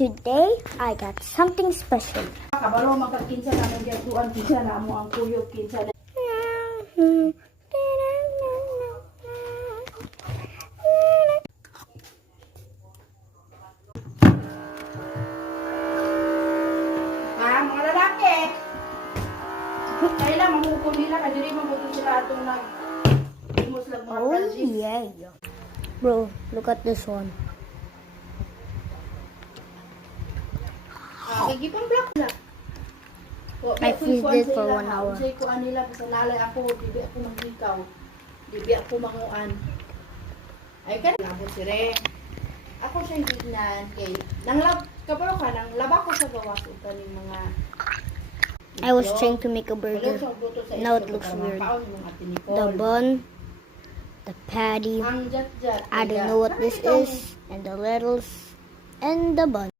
Today, I got something special. Kabalo magkakinsa na nagyatuan kinsa na mo ang kuyog kinsa na. Mga lalaki. Kailan mamukul nila kadiri mabuto sila atong imos lang mga Oh Francis. yeah. Bro, look at this one. Kagipang black na. I freezed it for 1 hour. Say ko anila pasanalay ako, dibi ako manghikaw. Dibi ako manguan. Ay kan nabot sire. Ako siya hignan kay nanglab kabalo ka nang laba ko sa gawas ug kaning mga I was trying to make a burger. Now it looks weird. The bun, the patty, I don't know what this is, and the lettuce, and the bun.